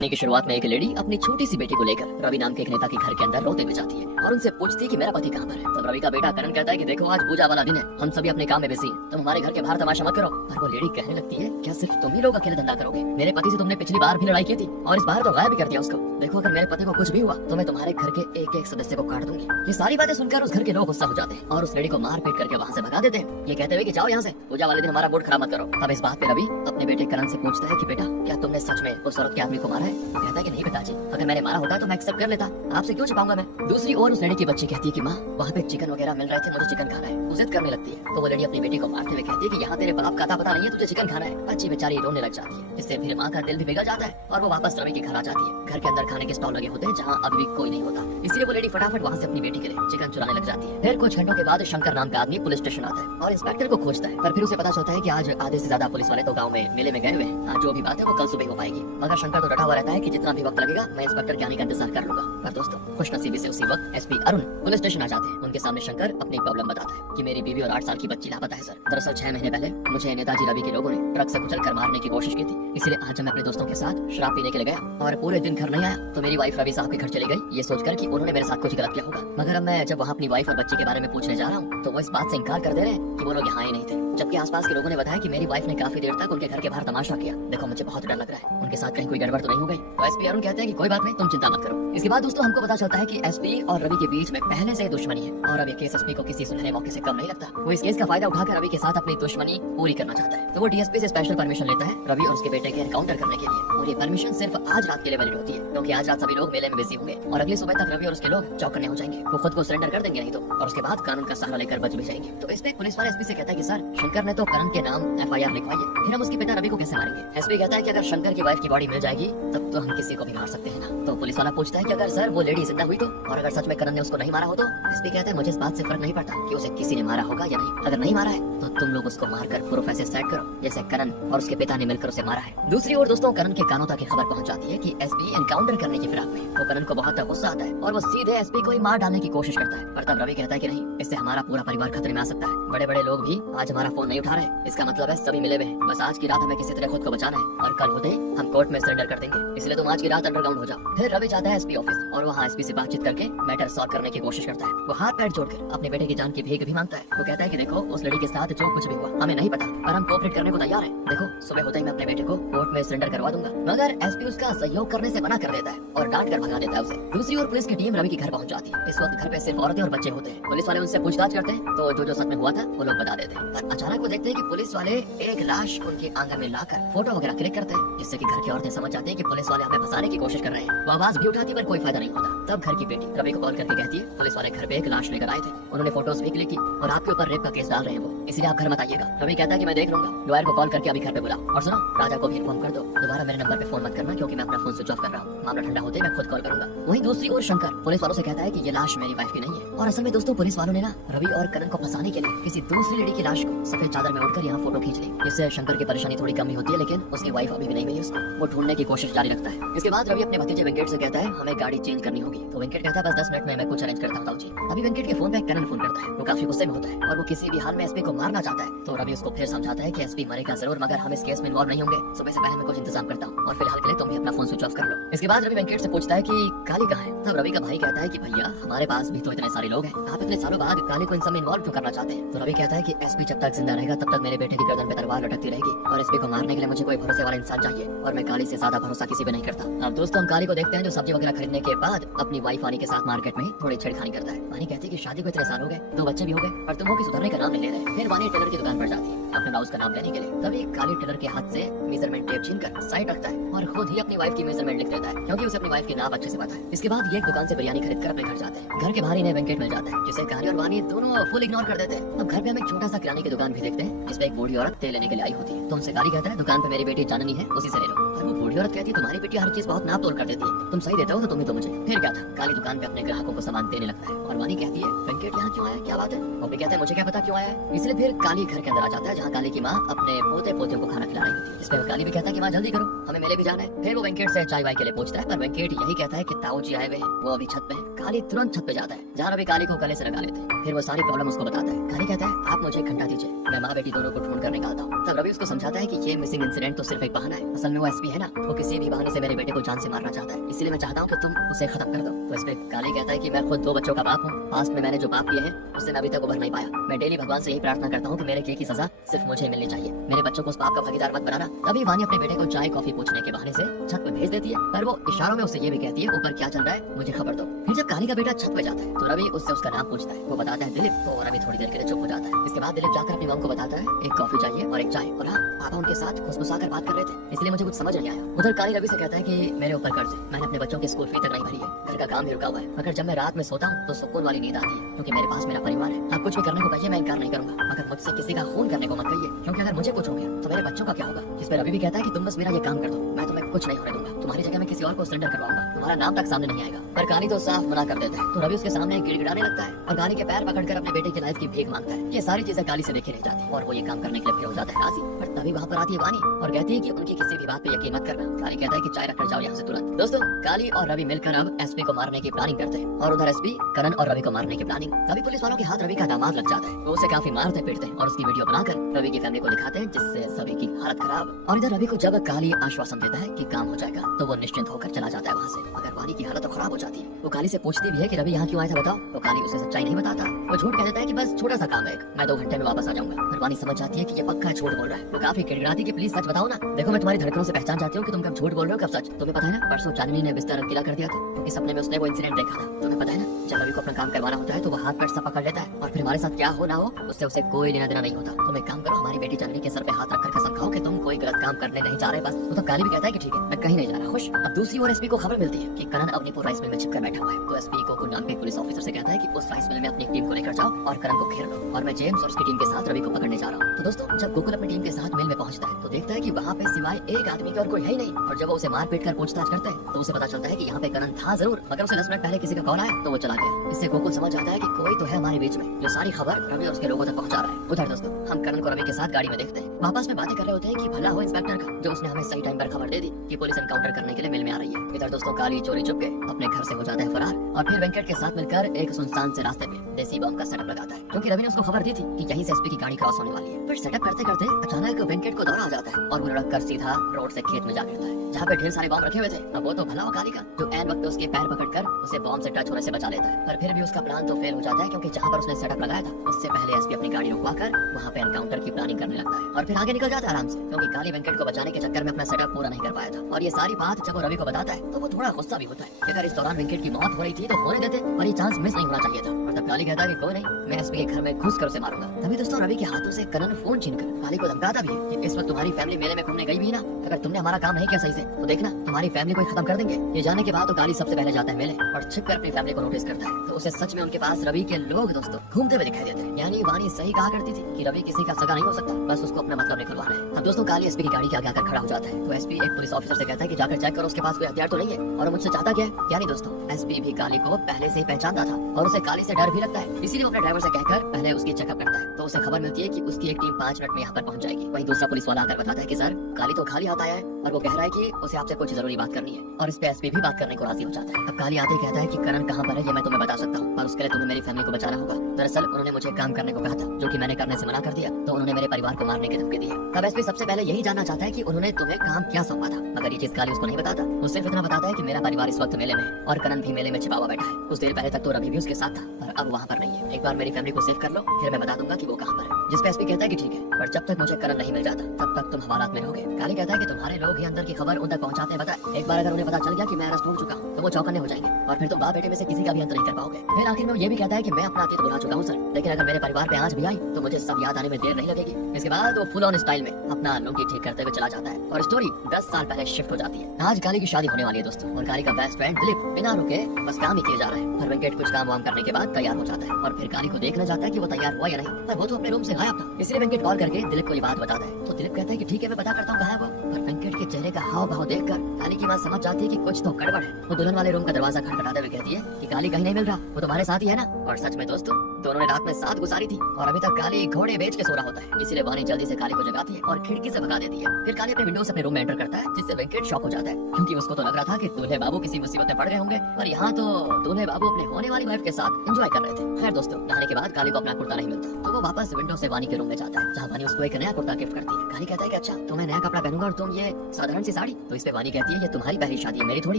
की शुरुआत में एक लेडी अपनी छोटी सी बेटी को लेकर रवि नाम के एक नेता के घर के अंदर रोते हुए जाती है और उनसे पूछती है कि मेरा पति कहाँ पर है। तब रवि का बेटा करण कहता है कि देखो आज पूजा वाला दिन है, हम सभी अपने काम में बिजी हैं, तुम हमारे घर के बाहर तमाशा मत करो। पर वो लेडी कहने लगती है क्या सिर्फ तुम ही लोग अकेले धंधा करोगे? मेरे पति से तुमने पिछली बार भी लड़ाई की थी और इस बार तो गायब भी कर दिया उसको। देखो अगर मेरे पति को कुछ भी हुआ तो मैं तुम्हारे घर के एक एक सदस्य को काट दूंगी। ये सारी बातें सुनकर उस घर के लोग गुस्सा हो जाते हैं और उस लेडी को मार पीट करके वहाँ से भगा देते हैं, ये कहते हुए कि जाओ यहाँ से, पूजा वाले दिन हमारा मूड खराब मत करो। तब इस बात पे रवि अपने बेटे करण से पूछता है कि बेटा क्या तुमने सच में उस औरत के आदमी को मारा है? वो कहता है कि नहीं पिताजी, अगर मैंने मारा होता तो मैं एक्सेप्ट कर लेता, आपसे क्यों छिपाऊंगा मैं। दूसरी ओर उस लेडी की बच्ची कहती है कि माँ वहाँ पे चिकन वगैरह मिल रहे थे, मुझे चिकन खाना है। वो जिद करने लगती है तो वो लेडी अपनी बेटी को मारते हुए कहती है कि यहाँ तेरे बाप का पता नहीं है, तुझे चिकन खाना है। बच्ची बेचारी रोने लग जाती है, इससे फिर माँ का दिल भी पिघल जाता है और वो वापस रवि के घर आ जाती है। घर के अंदर खाने के स्टॉल लगे होते हैं जहाँ अभी भी कोई नहीं होता, इसलिए वो लेडी फटाफट वहाँ से अपनी बेटी के लिए चिकन चुराने लग जाती है। फिर कुछ घंटों के बाद शंकर नाम का आदमी पुलिस स्टेशन आता है और इंस्पेक्टर को खोजता है, पर फिर उसे पता चलता है कि आज आधे से ज्यादा पुलिस वाले तो गाँव में मेले में गए हुए हैं। आज जो भी बात है वो कल सुबह हो पाएगी, मगर शंकर तो डटा हुआ रहता है कि जितना भी वक्त लगेगा मैं इंस्पेक्टर के आने का इंतजार कर लूंगा। पर दोस्तों खुशनसीबी से उसी वक्त एसपी अरुण पुलिस स्टेशन आ जाते हैं। उनके सामने शंकर अपनी प्रॉब्लम बताता है कि मेरी बीवी और 8 साल की बच्ची लापता है सर। दरअसल 6 महीने पहले मुझे नेताजी रवि के लोगों ने ट्रक से कुचल कर मारने की कोशिश की थी, इसलिए आज मैं अपने दोस्तों के साथ शराब पीने के लिए गया और पूरे दिन घर नहीं आया तो मेरी वाइफ रवि साहब के घर चली गई, ये सोचकर कि उन्होंने मेरे साथ कुछ गलत किया होगा। मगर अब मैं जब वहाँ अपनी वाइफ और बच्ची के बारे में पूछने जा रहा हूँ तो वो इस बात से इनकार कर दे रहे हैं कि वो लोग यहाँ ही नहीं थे, जबकि आसपास के लोगों ने बताया कि मेरी वाइफ ने काफी देर तक उनके घर के बाहर तमाशा किया। देखो मुझे बहुत डर लग रहा है, उनके साथ कहीं कोई गड़बड़ तो नहीं हो गई। तो एसपी अरुण कहते हैं कि कोई बात नहीं, तुम चिंता मत करो। इसके बाद दोस्तों हमको पता चलता है कि एसपी और रवि के बीच में पहले से दुश्मनी है और अब ये केस एसपी को किसी सुनहरे मौके से कम नहीं लगता। वो इस केस का फायदा उठाकर रवि के साथ अपनी दुश्मनी पूरी करना चाहता है, तो वो डीएसपी से स्पेशल परमिशन लेता है रवि और उसके बेटे के एनकाउंटर करने के लिए। और ये परमिशन सिर्फ आज रात के लिए वैलिड होती है, क्योंकि आज रात सभी लोग मेले में बिजी होंगे और अगली सुबह तक रवि और उसके लोग चौकन्ने हो जाएंगे, वो खुद को सरेंडर कर देंगे नहीं तो, और उसके बाद कानून का सहारा लेकर बच भी जाएंगे। तो इस पे पुलिस वाले एसपी से कहता है कि सर शंकर ने तो करण के नाम एफआईआर लिखवाई है, फिर हम उसके पिता रवि को कैसे मारेंगे? एसपी कहता है कि अगर शंकर की वाइफ की बॉडी मिल जाएगी तब तो हम किसी को भी मार सकते हैं ना। तो पुलिस वाला पूछता है कि अगर सर वो लेडी जिंदा हुई तो, और अगर सच में करण ने उसको नहीं मारा हो तो? एसपी कहता है मुझे इस बात से फर्क नहीं पड़ता कि उसे किसी ने मारा होगा या नहीं, अगर नहीं मारा है तो तुम लोग उसको मारकर प्रूफ ऐसे सेट करो जैसे करण और उसके पिता ने मिलकर उसे मारा है। दूसरी ओर दोस्तों करण के कानों तक खबर पहुंच जाती है कि एसपी एनकाउंटर करने की फिराक में। तो करण को बहुत गुस्सा आता है और वो सीधे एसपी को ही मार डालने की कोशिश करता है, पर तब रवि कहता है कि नहीं, इससे हमारा पूरा परिवार खतरे में आ सकता है। बड़े बड़े लोग भी आज हमारा फोन नहीं उठा रहे, इसका मतलब है सभी मिले हुए हैं, बस आज की रात हमें किसी तरह खुद को बचाना है और कल होते ही हम कोर्ट में सरेंडर कर देंगे, इसलिए तुम आज की रात अंडरग्राउंड हो जाओ। फिर रवि जाता है एसपी ऑफिस और वहाँ एसपी से बातचीत करके मैटर सॉल्व करने की कोशिश करता है। वो हाथ पैर जोड़कर अपने बेटे की जान की भीख भी मांगता है। वो कहता है कि देखो उस लड़की के साथ जो कुछ भी हुआ हमें नहीं पता, पर हम कोऑपरेट करने को तैयार हैं। देखो सुबह होते ही मैं अपने बेटे को कोर्ट में सरेंडर करवा दूंगा। मगर एसपी उसका सहयोग करने से मना कर देता है और डांट कर भगा देता है उसे। दूसरी ओर पुलिस की टीम रवि के घर पहुंच जाती है। इस वक्त घर पे सिर्फ औरतें और बच्चे होते हैं। पुलिस वाले उनसे पूछताछ करते हैं तो जो सच में हुआ था वो लोग बता देते हैं, पर अचानक वो देखते हैं कि पुलिस वाले एक लाश उनके आंगन में लाकर फोटो वगैरह क्लिक करते हैं, जिससे कि घर की औरतें समझ जाती हैं कि पुलिस वाले हमें फंसाने की कोशिश कर रहे हैं। वो आवाज भी उठाती पर कोई फायदा नहीं होता। तब घर की बेटी रवि को कॉल करके कहती है पुलिस वाले घर पे एक लाश लेकर आए थे, उन्होंने फोटोज भी क्लिक की और आपके ऊपर रेप का केस डाल रहे हैं वो, इसलिए आप घर मत आइएगा। रवि कहता है कि मैं देख लूंगा। लॉयर को कॉल करके अभी घर पे बुला, और सुनो राजा को भी इन्फॉर्म कर दो दोबारा मेरे नंबर पे फोन मत करना, क्योंकि मैं अपना फोन स्विच ऑफ कर रहा हूँ, मामला ठंडा होते मैं खुद कॉल करूंगा। वहीं दूसरी ओर शंकर पुलिस वालों से कहता है कि ये लाश मेरी वाइफ की नहीं है, और असल में दोस्तों पुलिस वालों ने ना रवि और करण को फंसाने के लिए किसी दूसरी लड़की की लाश को सफेद चादर में उड़कर यहाँ फोटो खींच ली, जिससे शंकर की परेशानी थोड़ी कम होती है, लेकिन उसकी वाइफ अभी भी नहीं मिली उसको। वो ढूंढने की कोशिश जारी रखता है। इसके बाद रवि अपने भतीजे वेंकट से कहता है हमें गाड़ी चेंज करनी होगी। तो वेंकट कहता है बस 10 मिनट में मैं कुछ अरेंज करता हूँ जी। अभी वेंकट के फोन पे करण फोन करता है, वो काफी गुस्से में होता है और वो किसी भी हाल में एसपी को मारना चाहता है। तो रवि उसको फिर समझाता है कि एसपी मरेगा जरूर, मगर हम इस केस में इन्वॉल्व नहीं होंगे, सुबह से पहले मैं कुछ इंतजाम करता हूँ और फिलहाल के लिए तुम भी अपना फोन स्विच ऑफ कर लो। इसके बाद रवि वेंकट से पूछता है कि काली कहाँ है। तब रवि का भाई कहता है कि भैया हमारे पास भी तो इतने सारे लोग हैं, आप इतने सालों बाद काली को इन सब में इन्वॉल्व क्यों करना चाहते हैं? तो रवि कहता है कि एसपी जब तक जिंदा रहेगा तब तक मेरे बेटे की गर्दन पे तलवार लटकती रहेगी, और एसपी को मारने के लिए मुझे कोई भरोसे वाला इंसान चाहिए, और मैं काली से ज्यादा भरोसा किसी पे नहीं करता। अब दोस्तों हम काली को देखते हैं जो सब्जी वगैरह खरीदने के बाद अपनी वाइफ वानी के साथ मार्केट में थोड़ी छेड़खानी करता है। वानी कहती है कि शादी को इतने साल हो गए, 2 बच्चे भी हो गए, पर तुम हो कि सुधरने का नाम नहीं ले रहे। फिर वानी टेलर की दुकान पर जाती है अपने ब्लाउज का नाम लेने के लिए। तभी काली टेलर के हाथ से मेजरमेंट टेप छीनकर साइड रखता है और खुद ही अपनी वाइफ की मेजरमेंट लिख देता है, क्योंकि उसे अपनी वाइफ की नाप अच्छे से पता है। इसके बाद ये एक दुकान से बिरयानी खरीद कर अपने घर जाते हैं। घर के बाहर इन्हें वेंकट मिल जाता है, जिसे काली और वानी दोनों फुल इग्नोर कर देते हैं। अब घर पे हम एक छोटा सा किराने की दुकान भी देखते हैं, जिसमें एक बूढ़ी औरत तेल लेने के लिए आई होती है। तो उनसे काली कहता है दुकान पे मेरी बेटी जाननी है, उसी से ले लो। और वो बूढ़ी औरत कहती है तुम्हारी बेटी हर चीज बहुत नाप तोल कर देती है, तुम सही देते हो तो तुम ही तो मुझे। फिर क्या था, काली दुकान पे अपने ग्राहकों को सामान देने लगता है और वानी कहती है वेंकट यहाँ क्यों आया, क्या बात है? वो भी कहता है मुझे क्या पता क्यों आया है। इसलिए फिर काली घर के अंदर आ जाता है जहाँ काली की माँ अपने पोते पोतियों को खाना खिला रही होती है। इस पर काली भी कहता है कि माँ जल्दी करो, हमें मेले भी जाना है। फिर वो वेंकट से चाय वाय के लिए पूछता है, पर वेंकट यही कहता है कि ताऊ जी आए हुए हैं, वो अभी छत पे है। काली तुरंत छत पे जाता है, जहाँ रवि काली को गले से लगा लेते हैं। फिर वो सारी प्रॉब्लम उसको बताता है। काली कहता है आप मुझे एक घंटा दीजिए, मैं माँ बेटी दोनों को ढूंढ कर निकालता हूँ। तब रवि उसको समझाता है कि ये मिसिंग इंसिडेंट तो सिर्फ एक बहाना है, असल में वो एसपी है ना, वो किसी भी बहाने से मेरे बेटे को जान से मारना चाहता है, इसलिए मैं चाहता हूँ कि तुम उसे खत्म कर दो। तो इस पे काली कहता है कि मैं खुद 2 बच्चों का बाप हूँ, पास्ट में मैंने जो पाप किए हैं उससे मैं अभी तक उभर नहीं पाया। मैं डेली भगवान से यही प्रार्थना करता हूँ कि मेरे किए की सजा सिर्फ मुझे मिलनी चाहिए, मेरे बच्चों को उस पाप का भागीदार मत बनाना। तभी वानी अपने बेटे को चाय कॉफी पूछने के बहाने से छत पे भेज देती है, पर वो इशारों में उसे ये भी कहती है ऊपर क्या चल रहा है मुझे खबर दो। फिर जब काली का बेटा छत पे जाता है तो रवि उससे उसका नाम पूछता है, वो बताता है दिलीप। तो रवि थोड़ी देर के लिए चुप हो जाता है। इसके बाद दिलीप जाकर अपनी मॉम को बताता है एक कॉफी चाहिए और एक चाय, और हाँ पापा उनके साथ खुसफुसा कर बात कर रहे थे, इसलिए मुझे कुछ समझ नहीं आया। उधर काली रवि से कहता है कि मेरे ऊपर कर्ज है, मैंने अपने बच्चों की स्कूल फी तक नहीं भरी है, घर का काम भी रुका हुआ है, मगर जब मैं रात में सोता हूँ तो सुकून वाली नींद आती है, क्योंकि मेरे पास मेरा परिवार है। आप कुछ भी करने को कहिए मैं इनकार नहीं करूंगा, मगर मुझसे किसी का खून करने को मत कहिए, क्योंकि अगर मुझे कुछ हो गया तो मेरे बच्चों का क्या होगा। जिस पर रवि भी कहता है कि तुम बस मेरा ये काम कर दो, मैं तुम्हें कुछ नहीं होने दूंगा, तुम्हारी जगह मैं किसी और को सरेंडर करवाऊंगा, तुम्हारा नाम तक सामने नहीं आएगा। पर काली तो साफ मना कर देता है। तो रवि उसके सामने गिड़गिड़ाने लगता है और काली के पैर पकड़कर अपने बेटे की लाइफ की भीख मांगता है। ये सारी चीजें काली से देखे नहीं जाती और वो ये काम करने के लिए फिर हो जाता है राजी। पर तभी वहाँ पर आती है वानी और कहती है कि उनकी किसी भी बात पे यकीन मत करना। काली कहता है कि चाय रखकर जाओ यहाँ से तुरंत। दोस्तों काली और रवि मिलकर अब एसपी को मारने की प्लानिंग करते हैं और उधर एसपी करण और रवि को मारने की प्लानिंग। तभी पुलिस वालों के हाथ रवि का दामाद लग जाता है, वो उसे काफी मारते पीटते हैं और उसकी वीडियो बनाकर रवि की फैमिली को दिखाते हैं, जिससे सभी की हालत खराब। और इधर रवि को जब काली आश्वासन देता है कि काम हो जाएगा तो वो निश्चिंत होकर चला जाता है वहाँ से, मगर वानी की हालत तो खराब हो जाती है। वो काली से पूछती भी है कि रवि यहाँ क्यों आया था बताओ, तो काली उसे सच्चाई नहीं बताता, वो झूठ कह देता है कि बस छोटा सा काम है, मैं 2 घंटे में वापस आ जाऊंगा। फिर वानी समझ जाती है कि ये पक्का झूठ बोल रहा है। वो काफी गिड़गिड़ाती कि प्लीज सच बताओ ना, देखो मैं तुम्हारी धड़कनों से पहचान जाती हूँ कि तुम कब झूठ बोल रहे हो कब सच। तुम्हें पता है ना परसों चांदनी ने बिस्तर गीला कर दिया था, क्योंकि सपने में उसने वो इंसिडेंट देखा था। तुम्हें पता है ना जब रवि को अपना काम करवाना होता है तो वो हाथ पैर सब पकड़ लेता है और फिर हमारे साथ क्या हो ना हो उससे उसे कोई लेना देना नहीं होता। तुम एक काम करो, हमारी बेटी चांदनी के सर पे हाथ रखकर कसम खाओ कि तुम कोई गलत काम करने नहीं जा रहे बस। वो तो काली भी कहता है कि ठीक है मैं कहीं नहीं जा रहा, खुश। अब दूसरी ओर एसपी को खबर मिलती है कि करण अवनीपुर राइस मिल में छिपकर बैठा हुआ है। तो एसपी को नाम के पुलिस ऑफिसर से कहता है कि उस राइस मिल में अपनी टीम को लेकर जाओ और करण को घेर लो, और मैं जेम्स और उसकी टीम के साथ रवि को पकड़ने जा रहा हूँ। तो दोस्तों जब गोकुल अपनी टीम के साथ मिल में पहुंचता है तो देखता है कि वहाँ पे सिवाय एक आदमी के और कोई है ही नहीं, और जब वो उसे मार पीट कर पूछताछ करता है तो उसे पता चलता है कि यहाँ पे करण था जरूर, मगर उसे 10 मिनट पहले किसी का कॉल आया तो वो चला गया। इससे गोकुल समझ जाता है कि कोई तो है हमारे बीच में जो सारी खबर रवि और उसके लोगों तक पहुंचा रहा है। उधर दोस्तों हम करण को रवि के साथ गाड़ी में देखते हैं, आपस में बातें कर रहे होते हैं कि भला हो इंस्पेक्टर का जो उसने हमें सही टाइम पर खबर दे दी कि पुलिस एनकाउंटर करने के लिए मिल में आ रही है। इधर दोस्तों काली चोरी चुप के अपने घर से हो जाता है फरार और फिर वेंकट के साथ मिलकर एक सुनसान से रास्ते पे देसी बम का सेटअप लगाता है, क्योंकि रवि ने उसको खबर दी थी कि यहीं से एसपी की गाड़ी क्रॉस होने वाली है। पर सेटअप करते करते अचानक वेंकट को दौरा आ जाता है और वो लुढ़क कर सीधा रोड से खेत में जा गिरता है जहाँ पे ढेर सारे बम रखे हुए थे। अब वो तो भला हो काली का जो ऐन वक्त उसके पैर पकड़कर उसे बम से टच होने से बचा लेता है, पर फिर भी उसका प्लान तो फेल हो जाता है, क्योंकि जहाँ पर उसने सेटअप लगाया था उससे पहले एसपी अपनी गाड़ी रुकवाकर वहाँ पे एनकाउंटर की प्लानिंग करने लगता है और फिर आगे निकल जाता है आराम से, क्योंकि काली वेंकट को बचाने के चक्कर में अपना सेटअप पूरा नहीं कर पाया था। और ये सारी बात जब वो रवि को बताता है तो वो थोड़ा गुस्सा भी होता है कि अगर इस दौरान वेंकट की मौत हो रही थी तो होने देते, पर ये चांस मिस नहीं होना चाहिए था। और तब काली कहता है कि कोई नहीं, मैं एसपी के घर में घुस कर उसे मारूंगा। तभी दोस्तों रवि के हाथों से करण फोन छीनकर काली को धमकाता भी है कि इस वक्त तुम्हारी फैमिली मेले में घूमने गई भी ना, अगर तुमने हमारा काम नहीं किया सही से तो देखना तुम्हारी फैमिली को खत्म कर देंगे। ये जाने के बाद तो काली सबसे पहले जाता है मेले और छिपकर अपनी फैमिली को नोटिस करता है, तो उसे सच में उनके पास रवि के लोग दोस्तों घूमते हुए दिखाई देते हैं। यानी वानी सही कहा करती थी कि रवि किसी का सगा नहीं हो सकता, बस उसको अपना मतलब निकलवाना है। अब दोस्तों काली एसपी की गाड़ी के आगे आकर खड़ा हो जाता है, तो एसपी एक पुलिस ऑफिसर से कहता है कि जाकर चेक करो उसके पास कोई हथियार तो नहीं है, और मुझसे चाहता क्या है। यानी दोस्तों एसपी भी काली को पहले से ही पहचानता था और उसे काली से डर भी लगता है, इसीलिए वो अपने ड्राइवर से कहकर पहले उसकी चेकअप करता है। तो उसे खबर मिलती है कि उसकी एक टीम 5 मिनट में यहाँ पर पहुंच जाएगी। वहीं दूसरा पुलिस वाला आकर बताता है कि सर काली तो खाली हाथ आया है और वो कह रहा है कि उसे आपसे कुछ जरूरी बात करनी है, और इस पे एसपी भी बात करने को राजी हो जाता है। अब काली आते ही कहता है कि करण कहाँ पर है ये मैं तुम्हें बता सकता हूँ, पर उसके लिए तुम्हें मेरी फैमिली को बचाना होगा। दरअसल उन्होंने मुझे काम करने को कहा था जो कि मैंने करने से मना कर दिया, तो उन्होंने मेरे परिवार को मारने की धमकी दी है। तब एसपी सबसे पहले यही जानना चाहता है कि उन्होंने तुम्हें काम क्या सौंपा था, मगर ये चीज काली उसको नहीं बताता। वो सिर्फ इतना बताता है कि मेरा परिवार इस वक्त मेले में है और करण भी मेले में छिपा हुआ बैठा है। कुछ देर पहले तक तो रवि भी उसके साथ था, पर अब वहाँ पर नहीं है। एक बार मेरी फैमिली को सेव कर लो फिर मैं बता दूंगा कि वो कहाँ पर है। जिस पे एसपी कहता है कि ठीक है, पर जब तक मुझे करण नहीं मिल जाता तब तक तुम हवालात में रहोगे। काली कहता है कि तुम्हारे लोग ही अंदर की खबर उन तक पहुंचाते हैं, बता एक बार अगर उन्हें पता चल गया कि मैं अरेस्ट हो चुका हूँ तो वो चौकन्ने हो जाएंगे और फिर तुम बाप बेटे में से किसी का भी अंत नहीं कर पाओगे। फिर आखिर में ये भी कहता है कि मैं अपना अतीत भुला चुका हूँ सर, लेकिन अगर मेरे परिवार पे आंच भी आई तो मुझे सब याद आने में देर नहीं लगेगी। इसके बाद वो फुल ऑन स्टाइल में अपना लुंगी ठीक करते हुए चला जाता है और स्टोरी 10 साल पहले शिफ्ट हो जाती है। आज काली की शादी होने वाली है दोस्तों, और काली का बेस्ट फ्रेंड दिलीप बिना रुके बस काम ही किए जा रहा है। और वेंकट कुछ काम वाम करने के बाद तैयार हो जाता है और फिर काली को देखना चाहता है कि वो तैयार हुआ या नहीं, पर वो तो अपने रूम से गायब था। इसलिए वेंकट कॉल करके दिलीप को ये बात बताता है, तो दिलीप कहता है कि ठीक है मैं पता करता हूँ कहाँ है वो। पर वेंकट के चेहरे का हाव भाव देखकर काली की माँ समझ जाती है कि कुछ तो गड़बड़ है। वो दुल्हन वाले रूम का दरवाजा खटखटाते हुए कहती है कि काली कहीं नहीं मिल रहा, वो तुम्हारे साथ ही है ना। और सच में दोस्तों दोनों ने रात में साथ गुजारी थी और अभी तक काली घोड़े बेच के सो रहा होता है। इसीलिए वानी जल्दी से काली को जगाती है और खिड़की से भगा देती है। फिर काली अपने विंडो से अपने रूम में एंटर करता है, जिससे वेंकट शॉक हो जाता है, क्योंकि उसको तो लग रहा था कि दूल्हे बाबू किसी मुसीबत में पड़ गए होंगे, पर यहाँ तो दूल्हे बाबू अपने होने वाली वाइफ के साथ एंजॉय कर रहे थे। खैर दोस्तों, नहाने के बाद काली को अपना कुर्ता नहीं मिलता, तो वो वापस विंडो से वानी के रूम में जाता है, जहाँ वानी उसको एक नया कुर्ता गिफ्ट करती है। काली कहता है कि अच्छा तो मैं नया कपड़ा पहनूंगा और तुम ये साधारण सी साड़ी। तो इस पे वानी कहती है ये तुम्हारी पहली शादी है, मेरी थोड़ी।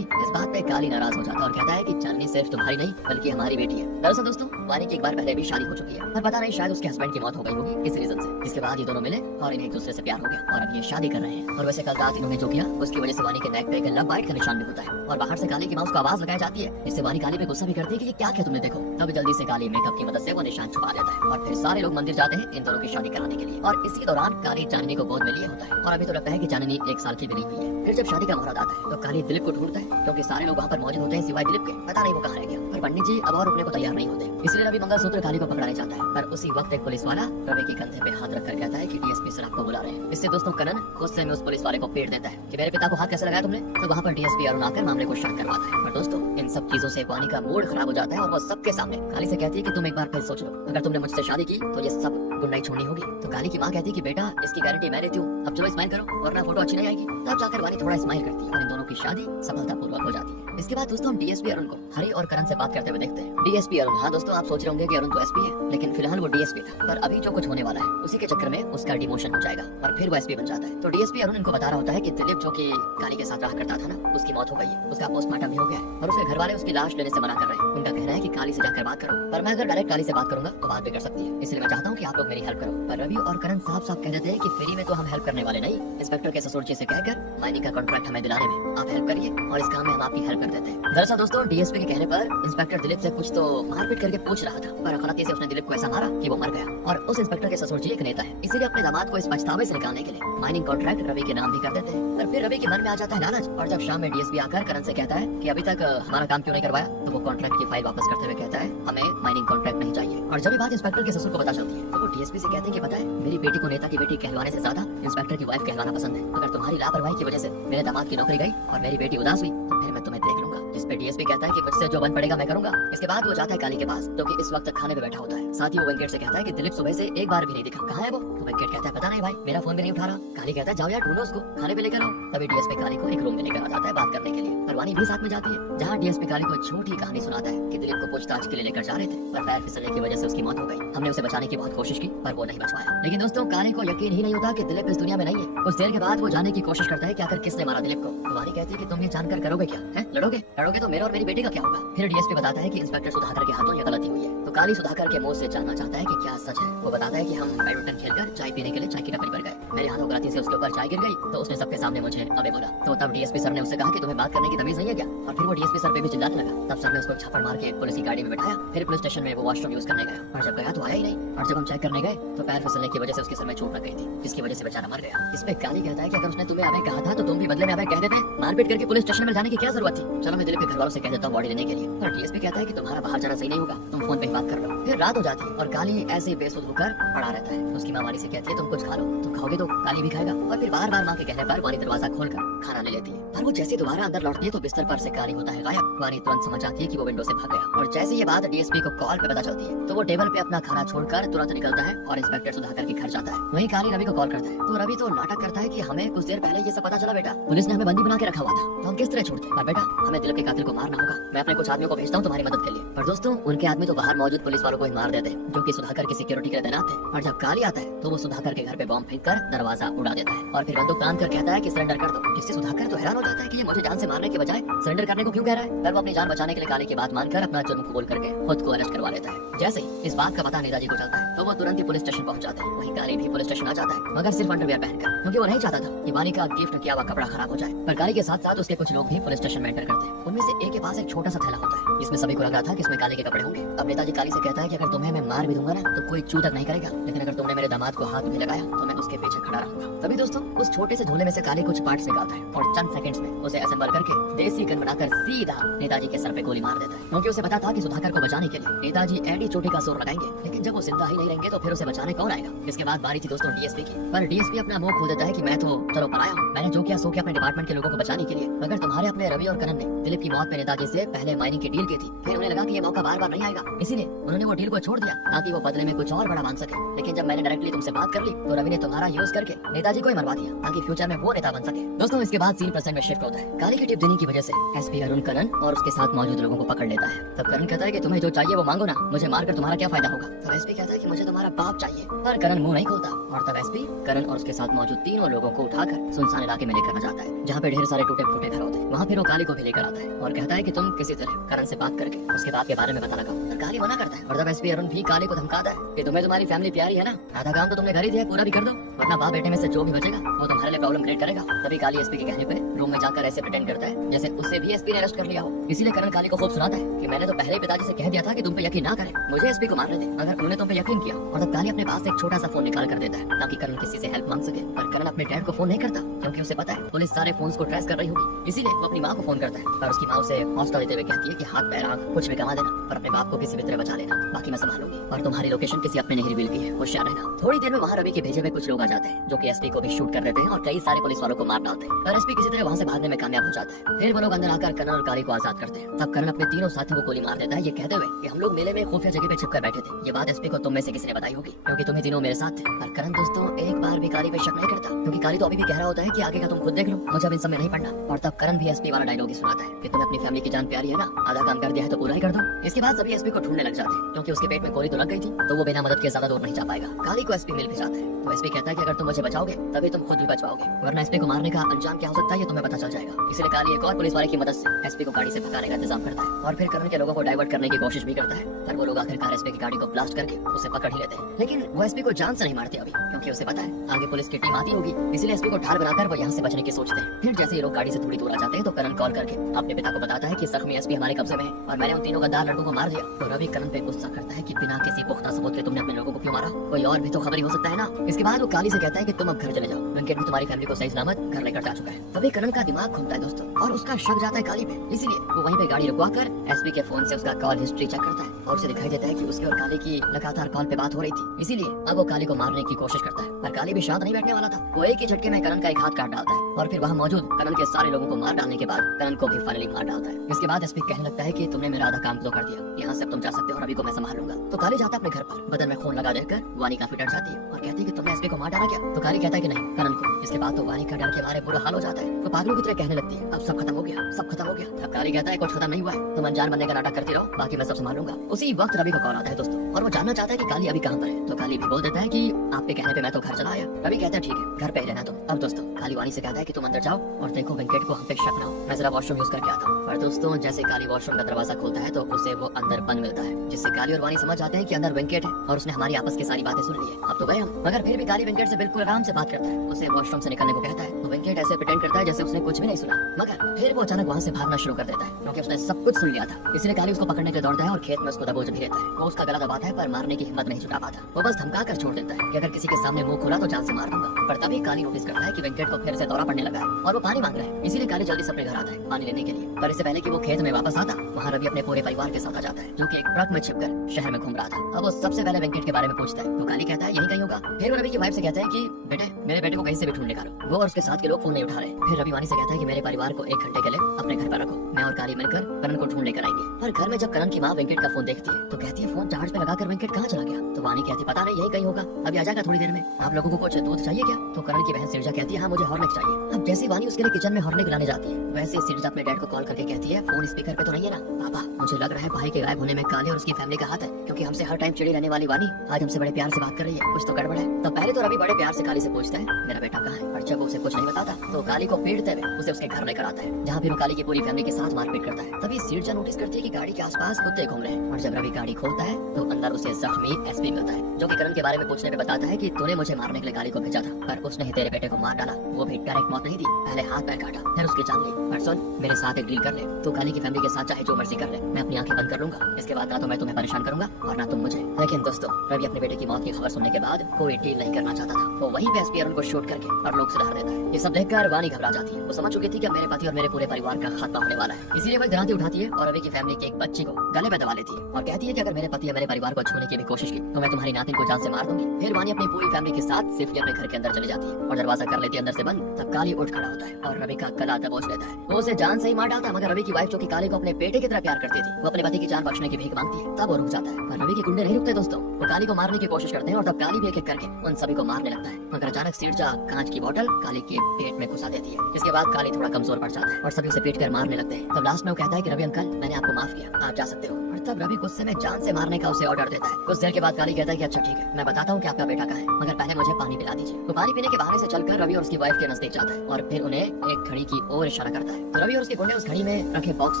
इस बात पे काली नाराज हो जाता है और कहता है कि चांदनी सिर्फ तुम्हारी नहीं बल्कि हमारी बेटी है। दरअसल दोस्तों, वानी की एक बार पहले भी शादी हो चुकी है, पर पता नहीं शायद उसके हस्बैंड की मौत हो गई होगी इस रीजन से। इसके बाद ये दोनों मिले और इन्हें एक दूसरे से प्यार हो गया और अब ये शादी कर रहे हैं। और वैसे कल रात इन्होंने जो किया उसकी वजह से वानी के नेक पे एक लव बाइट का निशान भी होता है और बाहर से काली की माँ उसको आवाज लगाई जाती है, जिससे वानी काली पे गुस्सा भी करती है कि ये क्या किया तुमने, देखो। तब जल्दी से काली मेकअप की मदद से वो निशान छुपा देता है और फिर सारे लोग मंदिर जाते हैं इन दोनों की शादी कराने के लिए। और इसी दौरान काली चांदनी को गोद में लिए होता है और अभी तो लगता है कि चांदनी 1 साल की भी नहीं हुई है। फिर जब शादी का मुहूर्त आता है तो काली दिलीप को ढूंढता है, क्योंकि सारे लोग वहाँ पर मौजूद होते हैं सिवाय दिलीप के। पता नहीं वो कहाँ रह गया, पर पंडित जी अब और रुकने को तैयार नहीं होते, इसलिए रवि मंगलसूत्र काली को पकड़ाने चाहता है। पर उसी वक्त एक पुलिस वाला रवि के कंधे पे हाथ रखकर कहता है कि डीएसपी सर आपको बुला रहे हैं। इससे दोस्तों कनन गुस्से में उस पुलिस वाले को पेट देता है कि मेरे पिता को हाथ कैसे लगाया तुमने। तो वहाँ पर डीएसपी अरुण आकर मामले को शांत करवाता है। पर दोस्तों, इन सब चीजों से वानी का मूड खराब हो जाता है और वो सबके सामने काली से कहती है कि तुम एक बार फिर सोच लो, अगर तुमने मुझसे शादी की तो ये सब गुंडाई छोड़नी होगी। तो काली की माँ कहती है कि बेटा इसकी गारंटी मैं लेती हूँ, अब चलो स्माइल करो वरना फोटो अच्छी नहीं आएगी। तब जाकर वानी थोड़ा स्माइल करती है और इन दोनों की शादी सफलतापूर्वक हो जाती है। इसके बाद दोस्तों हम डीएसपी अरुण को हरी और करण से बात करते हुए देखते हैं। डीएसपी अरुण, हाँ दोस्तों आप सोच रहे होंगे कि अरुण तो एसपी है, लेकिन फिलहाल वो डीएसपी था, पर अभी जो कुछ होने वाला है उसी के चक्कर में उसका डिमोशन हो जाएगा और फिर वो एसपी बन जाता है। तो डीएसपी अरुण इनको बता रहा होता है कि दिलीप जो कि काली के साथ रहा करता था ना, उसकी मौत हो गई है, उसका पोस्टमार्टम भी हो गया है और उसके घर वाले उसकी लाश लेने से मना कर रहे हैं। उनका कहना है कि काली से जाकर बात करो, पर मैं अगर डायरेक्ट काली से बात करूंगा तो बात भी कर सकती है, इसलिए मैं चाहता हूँ कि आप लोग मेरी हेल्प करो। पर रवि और करण साफ साफ कह देते हैं कि फ्री में तो हम हेल्प करने वाले नहीं, इंस्पेक्टर के ससुर जी से कहकर माइनिंग का कॉन्ट्रैक्ट हमें दिलाने में आप हेल्प करिए और इस काम में हम आपकी हेल्प कर देते हैं। दरअसल दोस्तों, डीएसपी के कहने पर इंस्पेक्टर दिलीप से कुछ तो मारपीट करके पूछ रहा था, पर गलती से उसने दिलीप को ऐसा मारा कि वो मर गया। और उस इंस्पेक्टर के ससुर जी एक नेता है, इसीलिए अपने दामाद को इस पछतावे से निकालने के लिए माइनिंग कॉन्ट्रैक्ट रवि के नाम भी कर देते हैं। पर फिर रवि के मन में आ जाता है लालच, और जब शाम में डीएसपी आकर करण से कहता है कि अभी तक हमारा काम क्यों नहीं करवाया, तो वो कॉन्ट्रैक्ट की फाइल वापस करते हुए कहता है हमें माइनिंग कॉन्ट्रैक्ट नहीं चाहिए। और जब ये बात इंस्पेक्टर के ससुर को पता चलती है तो वो डीएसपी से कहते हैं कि पता है मेरी बेटी को नेता की बेटी कहलवाने से ज्यादा इंस्पेक्टर की वाइफ कहलवाना पसंद है। अगर तुम्हारी लापरवाही की वजह से मेरे दामाद की नौकरी गई और मेरी बेटी उदास हुई तो फिर मैं तुम्हें देख लूंगा। जिस पे डीएसपी कहता है कि मुझसे जो बन पड़ेगा मैं करूंगा। इसके बाद वो जाता है काली के पास, जो कि इस वक्त खाने पे बैठा होता है। साथ ही वो वेंकट से कहता है कि दिलीप सुबह से एक बार भी नहीं दिखा, कहाँ है वो। तो वेंकट कहता है पता नहीं भाई, मेरा फोन भी नहीं उठा रहा। काली कहता है जाओ यार ढूंढो उसको, खाने पे लेकर आओ। तभी डीएसपी काली को एक रूम में लेकर आ जाता है बात करने के लिए। परवानी भी साथ में जाती है, जहाँ डीएसपी काली को छोटी कहानी सुनाता है कि दिलीप को पूछताछ के लिए लेकर जा रहे थे, पर पैर फिसलने की वजह से उसकी मौत हो गई। हमने उसे बचाने की बहुत कोशिश की पर वो नहीं बच पाया। लेकिन दोस्तों, काली को यकीन ही नहीं होता कि दिलीप इस दुनिया में नहीं है। कुछ देर के बाद वो जाने की कोशिश करता है कि आखिर किसने मारा दिलीप को। परवानी कहती है कि तुम ये जानकर करोगे क्या है, लड़ोगे तो मेरे और मेरी बेटी का क्या होगा। फिर डीएसपी बताता है कि इंस्पेक्टर सुधाकर के हाथों ये गलती हुई है। तो काली सुधाकर के मुंह से जानना चाहता है कि क्या सच है। वो बताता है कि हम बैडमिंटन खेलकर चाय पीने के लिए चाय की टपरी पर गए, मेरे हाथों गलती से उसके ऊपर चाय गिर गई तो उसने सबके सामने मुझे अबे बोला। तो तब डीएसपी सर ने उससे कहा कि तुम्हें बात करने की तमीज नहीं है क्या। और फिर वो डीएसपी सर पे भी चिल्लाने लगा। तब सर ने उसको छापड़ मार के पुलिस की गाड़ी में बैठाया। फिर पुलिस स्टेशन में वो वॉशरूम यूज करने गया और जब गया तो आया ही नहीं। और जब हम चेक करने गए तो पैर फिसलने की वजह से उसके सर में चोट लग गई थी, जिसकी वजह से बेचारा मर गया। इस पे काली कहता है कि अगर उसने तुम्हें अबे कहा था तो तुम भी बदले में अबे कह देते, मारपीट करके पुलिस स्टेशन में जाने की क्या जरूरत थी। चलो मैं दिलीप के घर वालों से कह देता हूँ बॉडी लेने के लिए। पर डीएसपी कहता है कि तुम्हारा बाहर जाना सही नहीं होगा, तुम फोन पे बात कर लो। फिर रात हो जाती है और काली ऐसे बेसुध होकर पड़ा रहता है। उसकी माँ वानी से कहती है तुम कुछ खा लो, तुम खाओगे तो काली भी खाएगा। और फिर बार बार माँ के कहने पर वानी दरवाजा खोलकर खाना ले लेती है। पर वो जैसे दोबारा अंदर लौटती है तो बिस्तर पर से काली होता है गायब। वानी तुरंत समझ जाती है कि वो विंडो से भाग गया। और जैसे ये बात डीएसपी को कॉल पे पता चलती है तो वो टेबल पे अपना खाना छोड़कर तुरंत निकलता है और इंस्पेक्टर सुधाकर के घर जाता है। वहीं काली रवि को कॉल करता है तो रवि तो नाटक करता है कि हमें कुछ देर पहले ये सब पता चला बेटा, पुलिस ने हमें बंदी बना के रखा हुआ था, तो हम किस तरह छोड़ते। पर बेटा हमें दिलीप के कातिल को मारना होगा, मैं अपने कुछ आदमियों को भेजता हूँ तुम्हारी मदद के लिए। पर दोस्तों, उनके आदमी तो बाहर मौजूद पुलिस वालों को ही मार देते हैं, जो कि सुधाकर की सिक्योरिटी के लिए तैनात थे। और जब काली आता है तो वो सुधाकर के घर पे बॉम्ब फेंक कर दरवाजा उड़ा देता है और फिर बंदूक तान कर कहता है कि सरेंडर कर दो। जिससे सुधाकर तो हैरान हो जाता है कि ये मुझे जान से मारने के बजाय सरेंडर करने को क्यों कह रहा है। पर वो अपनी जान बचाने के लिए काली की बात मानकर अपना जुर्म कबूल करके खुद को अरेस्ट करवा लेता है। जैसे ही इस बात का पता नेताजी को चलता है तो वो तुरंत ही पुलिस स्टेशन पहुंच जाता है। वहीं काली भी पुलिस स्टेशन आ जाता है, मगर सिर्फ अंडरवियर पहनकर, क्योंकि वो नहीं चाहता था कि वानी का गिफ्ट किया हुआ कपड़ा खराब हो जाए। पर काली के साथ साथ उसके कुछ लोग भी पुलिस स्टेशन में एंटर करते हैं। उनमें से एक के पास एक छोटा सा थैला होता है जिसमें सभी को लगा था कि इसमें काली के कपड़े होंगे। अब नेताजी काली से कहता है कि अगर तुम्हें मैं मार भी दूंगा ना तो कोई चू तक नहीं करेगा, लेकिन अगर तुमने मेरे दामाद को हाथ में लगाया तो मैं उसके पीछे खड़ा रहूंगा। तभी दोस्तों, उस छोटे से झोले में से काली कुछ पार्ट्स निकालता है और चंद सेकंड्स में उसे असेंबल करके देसी गन बनाकर सीधा नेताजी के सर पे गोली मार देता है, क्योंकि उसे पता था कि सुधाकर को बचाने के लिए नेताजी एडी चोटी का जोर लगाएंगे, लेकिन जब वो जिंदा ही नहीं रहेंगे तो फिर उसे बचाने कौन आएगा। इसके बाद बारी थी दोस्तों डीएसपी की, पर डीएसपी अपना मुंह खोल देता है कि मैं तो चलो पर आया, मैंने जो किया सो किया अपने डिपार्टमेंट के लोगों को बचाने के लिए, मगर तुम्हारे अपने रवि और करण ने दिलीप की मौत पे नेताजी से पहले माइनिंग की डील की थी, फिर उन्हें लगा कि ये मौका बार बार नहीं आएगा, इसीलिए उन्होंने वो डील को छोड़ दिया ताकि वो बदले में कुछ और बड़ा मांग सके। लेकिन जब मैंने डायरेक्टली तुमसे बात कर ली तो रवि ने तुम्हारा यूज करके नेताजी को ही मरवा दिया ताकि फ्यूचर में वो नेता बन सके। दोस्तों इसके बाद सीन % में शिफ्ट होता है। काली की टिप देने की वजह से एसपी अरुण करण और उसके साथ मौजूद लोगों को पकड़ लेता है। तब करण कहता है कि तुम्हें जो चाहिए वो मांगो ना, मुझे मारकर तुम्हारा क्या फायदा होगा। तब एसपी कहता है कि मुझे तुम्हारा बाप चाहिए, पर करण मुंह नहीं खोलता और तब एसपी करण और उसके साथ मौजूद तीनों लोगों को उठाकर सुनसान इलाके में लेकर जाता है जहाँ पे ढेर सारे टूटे फूटे घर होते हैं। वहाँ फिर वो काली को भी लेकर आता है और कहता है कि तुम किसी तरह करण से बात करके उसके बाप के बारे में पता लगाओ, पर काली मना करता है। और तब एसपी अरुण भी काली को धमकाता है कि तुम्हें तुम्हारी फैमिली प्यारी है ना, आधा काम तो तुमने घर ही दिया, पूरा भी कर दो, वरना बाप बेटे में से जो भी बचेगा वो तुम्हारे लिए प्रॉब्लम क्रिएट करेगा। तभी काली एसपी के कहने पे रूम में जाकर ऐसे प्रिटेंड करता है जैसे उससे भी एसपी ने अरेस्ट कर लिया हो। इसीलिए करण काली को खूब सुनाता है कि मैंने तो पहले ही पिताजी से कह दिया था कि तुम पे यकीन ना करें, मुझे एसपी को मारने दे, मगर उन्होंने तुम पे यकीन किया। और तब काली अपने पास से एक छोटा सा फोन निकाल कर देता है ताकि करण किसी से हेल्प मांग सके, पर करण अपने डैड को फोन नहीं करता क्योंकि उसे पता है पुलिस सारे फोन्स को ट्रेस कर रही होगी। इसीलिए वो अपनी माँ को फोन करता है, पर उसकी माँ उसे हौसला देते हुए कहती है कि हाथ पैर आंख कुछ भी कमा देना, पर अपने बाप को किसी भी तरह बचा लेना, बाकी मैं संभालूंगी, और तुम्हारी लोकेशन किसी अपने नहीं रिवील की है, होशियार रहना। थोड़ी देर में वहाँ रवि के भेजे हुए कुछ लोग आ जाते हैं जो कि एसपी को भी शूट कर देते हैं और कई सारे पुलिस वालों को मार डालते हैं, पर एसपी किसी तरह वहाँ से भागने में कामयाब हो जाता है। फिर वो लोग अंदर आकर करण और काली को आजाद करते हैं। तब करण अपने तीनों साथियों को गोली मार देता है, ये कहते हुए कि हम लोग मेले में खुफिया जगह पे छिपकर बैठे थे। ये बात एसपी को तुम में से किसी ने बताई होगी क्योंकि तुम्हें तीनों मेरे साथ थे। पर करण दोस्तों एक बार भी काली पे शक नहीं करता क्योंकि काली तो अभी भी कह रहा होता है कि आगे का तुम खुद देख लो, मुझे अब इन सब में नहीं पड़ना। और तब करण भी एसपी वाला डायलॉग ही सुनाता है कि तुम्हें अपनी फैमिली की जान प्यारी है ना, आधा काम कर दिया है तो पूरा ही कर दो। इसके बाद सभी एसपी को ढूंढने लग जाते हैं क्योंकि उसके पेट में गोली तो लग गई थी, तो वो बिना मदद के ज्यादा दूर नहीं जा पाएगा। काली को एसपी मिल भी जाता है तो एसपी कहता है कि अगर तुम मुझे बचाओगे तभी तुम खुद भी बच पाओगे, वरना एसपी को मारने का अंजाम क्या हो सकता है ये तुम्हें पता चल जाएगा। इसलिए काली एक और पुलिस वाले की मदद से एसपी को गाड़ी से भगाने का इंतजाम करता है और फिर करण के लोगों को डाइवर्ट करने की कोशिश भी करता है, पर वो लोग आखिरकार एसपी की गाड़ी को ब्लास्ट करके उसे पकड़ ही लेते हैं। लेकिन वो एसपी को जान से नहीं मारते अभी क्योंकि उसे पता है आगे पुलिस की टीम आती होगी, इसलिए एसपी को ढाल बनाकर वो यहाँ से बचने की सोचते हैं। फिर जैसे ये लोग गाड़ी से थोड़ी दूर आ जाते हैं तो करण कॉल करके अपने पिता को बताता है कि जख्मी एसपी हमारे कब्जे में है और मैंने उन तीनों गद्दार लड़कों को मार दिया। तो रवि करण पे गुस्सा करता है कि बिना किसी पुख्ता सबूत के तुमने अपने लोगों को क्यों मारा, कोई और भी तो खबर ही हो सकता है ना। इसके बाद वो काली से कहता है कि तुम अब घर चले जाओ, वेंकट भी तुम्हारी फैमिली को सही सलामत घर लेकर जा चुका है। तभी करण का दिमाग घूमता है दोस्तों और उसका शक जाता है काली पे, इसीलिए वो वहीं पे गाड़ी रुकवाकर एसपी के फोन से उसका कॉल हिस्ट्री चेक करता है और उसे दिखाई देता है कि उसके और काली की लगातार कॉल पे बात हो रही थी। इसीलिए अब वो काली को मारने की कोशिश करता है, पर काली भी शांत नहीं बैठने वाला था। वो एक ही झटके में करण का एक हाथ काट डालता है और फिर वहाँ मौजूद करण के सारे लोगों को मार डालने के बाद करण को भी फाइनली मार डालता है। इसके बाद एसपी कहने लगता है कि तुमने मेरा आधा काम तो कर दिया, यहाँ से तुम जा सकते हो और अभी को मैं संभाल लूंगा। तो काली जाता है अपने घर पर, बदन में खून लगा देकर वानी काफी डर जाती है और कहती है कि तुमने एसपी को मार डाला क्या। तो काली कहता है कि नहीं करण को। इसके बाद तो वानी का डर के मारे बुरा हाल हो जाता है, तो पागलों की तरह कहने लगती है अब सब खत्म हो गया, सब खत्म हो गया। अब काली कहता है कुछ खत्म नहीं हुआ है, तुम अनजान बनने का नाटक करती रहो, बाकी मैं सब संभाल लूंगा। उसी वक्त रवि का कॉल आता है दोस्तों और वो जानना चाहता है कि काली अभी कहाँ पर है। तो काली भी बोल देता है कि आपके कहने पे मैं तो घर चला आया। रवि कहता है ठीक है घर पे ही रहना तुम। अब दोस्तों काली वानी से कहता है कि तुम अंदर जाओ और देखो वेंकट को हम पे शक ना हो, मैं जरा वॉशरूम यूज करके आता हूँ। पर दोस्तों जैसे काली वॉशरूम का दरवाजा खोलता है तो उसे वो अंदर बंद मिलता है, जिससे काली और वानी समझ जाते हैं कि अंदर वेंकट है और उसने हमारी आपस की सारी बातें सुन ली है, अब तो गए हम। मगर फिर भी काली वेंकट से बिल्कुल आराम से बात करता है, उसे वॉशरूम से निकलने को कहता है तो वेंकट ऐसे प्रिटेंड करता है जैसे उसने कुछ भी नहीं सुना, मगर फिर वो अचानक वहाँ से भागना शुरू कर देता है क्योंकि उसने सब कुछ सुन लिया था। इसलिए काली उसको पकड़ने के लिए दौड़ता है और खेत में उसको दबोच भी लेता है। वो उसका गला दबाता है पर मारने की हिम्मत नहीं जुटा पाता, वो बस धमका कर छोड़ देता है कि अगर किसी के सामने मुंह खोला तो जान से मार दूंगा। पर तभी काली नोटिस करता है कि वेंकट को फिर से दौरा पड़ने लगा है और वो पानी मांग रहा है, इसीलिए काली जल्दी से अपने घर आता है पानी लेने के लिए। पर इससे पहले कि वो खेत में वापस आता वहाँ रवि अपने पूरे परिवार के साथ आ जाता है जो कि एक ट्रक में छिपकर शहर में घूम रहा था। अब वो सबसे पहले वेंकट के बारे में पूछता है तो काली कहता है यही कहीं होगा। फिर वो रवि की वाइफ से कहता है कि बेटे मेरे बेटे को कहीं से भी ढूंढ निकालो, वो और उसके साथ के लोग फोन नहीं उठा रहे। फिर रवि वानी से कहता है कि मेरे परिवार को 1 घंटे के लिए अपने घर पर रखो, मैं और काली मिलकर करण को ढूंढ लेकर आएंगे। पर घर में जब करण की माँ वेंकट का फोन देखती है तो कहती है फोन चार्ज पे लगाकर वेंकट कहाँ चला गया। तो वानी कहती पता नहीं यही कहीं होगा, अभी आ जाएगा थोड़ी देर में, आप लोगों को कुछ दूध चाहिए क्या। तो करण की बहन सिरजा कहती है हाँ मुझे हॉर्लिक्स चाहिए। अब जैसे वानी उसके लिए किचन में हॉर्लिक्स लाने जाती है वैसे सिरजा अपने डैड को कॉल करके कहती है फोन स्पीकर पे तो नहीं है ना। पापा मुझे लग रहा है भाई के गायब होने में काली और उसकी फैमिली का हाथ है, क्योंकि हमसे हर टाइम चिड़ी रहने वाली वानी आज हमसे बड़े प्यार से बात कर रही है, कुछ तो गड़बड़ है। तो पहले तो रवि बड़े प्यार से काली से पूछता है मेरा बेटा कहाँ है, पर जब उसे कुछ नहीं बताता तो काली को पीटते हुए उसे उसके घर लेकर आता है जहाँ फिर काली की पूरी फैमिली के साथ मारपीट करता है। तभी सिरजा नोटिस करती है कि गाड़ी के आसपास कुत्ते घूम रहे हैं और जब रवि गाड़ी खोलता है तो अंदर उसे जख्मी एसपी मिलता है जो कि करण के बारे में पूछने पे बताता है कि तूने मुझे मारने के लिए काली को भेजा था पर उसने ही तेरे बेटे को मार डाला, वो भी डायरेक्ट मौत नहीं दी, पहले हाथ पैर काटा, फिर उसकी जान ली। पर सुन, मेरे साथ एक डील कर ले, तू काली की फैमिली के साथ चाहे जो मर्जी कर ले, मैं अपनी आंखें बंद कर लूंगा। इसके बाद ना तो मैं तुम्हें परेशान करूंगा और ना तुम मुझे। लेकिन दोस्तों, रवि अपने बेटे की मौत की खबर सुनने के बाद कोई डील नहीं करना चाहता था। वो वहीं पे एसपी अरुण को शूट करके और लोग सुधार देता है। ये सब देखकर वानी घबरा जाती है। वो समझ चुकी थी कि मेरे पति और मेरे पूरे परिवार का खात्मा होने वाला है। इसीलिए वो ग्रांति उठाती है और रवि की फैमिली के एक बच्ची को गले में दबा लेती है और कहती है कि अगर मेरे पति या मेरे परिवार को छूने की भी कोशिश की तो मैं तुम्हारी नातिन को जान से मार दूंगी। फिर वानी अपनी पूरी फैमिली के साथ सेफली अपने घर के अंदर चली जाती है और दरवाजा कर लेती है अंदर से बंद। तब काली उठ खड़ा होता है और रवि का गला दबोच लेता है। वो उसे जान से ही मार डालता है, मगर रवि की वाइफ जो कि काली को अपने बेटे की तरह प्यार करती थी, वो अपने पति की जान बख्शने की भीख मांगती है। तब वो रुक जाता है पर रवि के गुंडे नहीं रुकते दोस्तों। वो काली को मारने की कोशिश करते हैं और तब काली भी एक एक करके उन सभी को मारने लगता है, मगर अचानक सीढ़जा कांच की बोतल काली के पेट में घुसा देती है। इसके बाद काली थोड़ा कमजोर पड़ जाता है और सभी उसे पीट कर मारने लगते हैं। तब लास्ट में वो कहता है कि रवि अंकल, मैंने आपको माफ किया, आप जा सकते हो। और तब रवि गुस्से में जान से मारने का उसे ऑर्डर देता है। कुछ देर के बाद काली कहता है कि अच्छा ठीक है, मैं बताता हूँ कि आपका बेटा कहाँ है, मगर पहले मुझे पानी पिला दीजिए। तो पानी पीने के बहाने से चलकर रवि और उसकी वाइफ के नजदीक जाता है और फिर उन्हें एक घड़ी की ओर इशारा करता है। तो रवि और उसके गुंडे उस घड़ी में रखे बॉक्स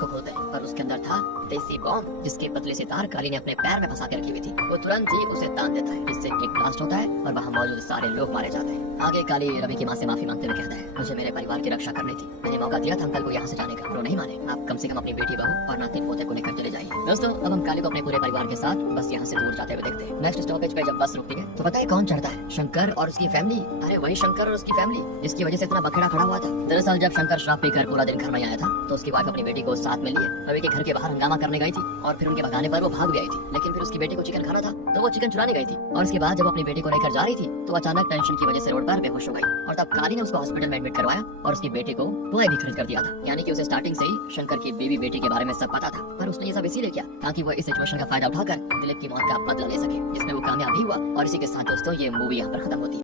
को खोलते हैं और उसके अंदर था देसी बॉम्ब, जिसकी पतली सी तार काली ने अपने पैर में फंसा के रखी हुई थी। वो तुरंत ही उसे तान देता है, जिससे एक ब्लास्ट होता है और वहाँ मौजूद सारे लोग मारे जाते हैं। आगे काली रवि की माँ से माफी मांगते हुए कहता है, मुझे मेरे परिवार की रक्षा करनी थी, मैंने मौका दिया था अंकल को यहाँ से जाने का, वो नहीं माने। आप कम से कम अपनी बेटी बहू और नातिन पोते को लेकर चले जाइए। दोस्तों, अब हम काली को अपने पूरे परिवार के साथ बस यहाँ से दूर जाते हुए देखते हैं। नेक्स्ट स्टॉपेज पे जब बस रुकती है तो पता है कौन चढ़ता है? शंकर और उसकी फैमिली। अरे वही शंकर और उसकी फैमिली जिसकी वजह से इतना बखेड़ा खड़ा हुआ था। दरअसल जब शंकर शराब पीकर पूरा दिन घर में आया था तो उसकी वाइफ अपनी बेटी को साथ में लिए रवि के घर के बाहर हंगामा करने गई थी और फिर उनके भगाने पर वो भाग भी आई थी। लेकिन फिर उसकी बेटी को चिकन खाना था तो वो चिकन चुराने गई थी और उसके बाद जब अपनी बेटी को लेकर जा रही थी तो अचानक टेंशन की वजह से रोड पर बेहोश हो गई और तब काली ने उसको हॉस्पिटल में एडमिट करवाया और उसकी बेटी को दवाई भी खरीद कर दिया था। यानी कि उसे स्टार्टिंग से ही शंकर की बीवी बेटी के बारे में सब पता था, पर उसने ये सब इसीलिए किया ताकि वो इस सिचुएशन का फायदा उठाकर दिलीप की मौत का बदला ले सके, जिसमें वो कामयाब भी हुआ। और इसी के साथ दोस्तों ये मूवी यहाँ पर खत्म होती है।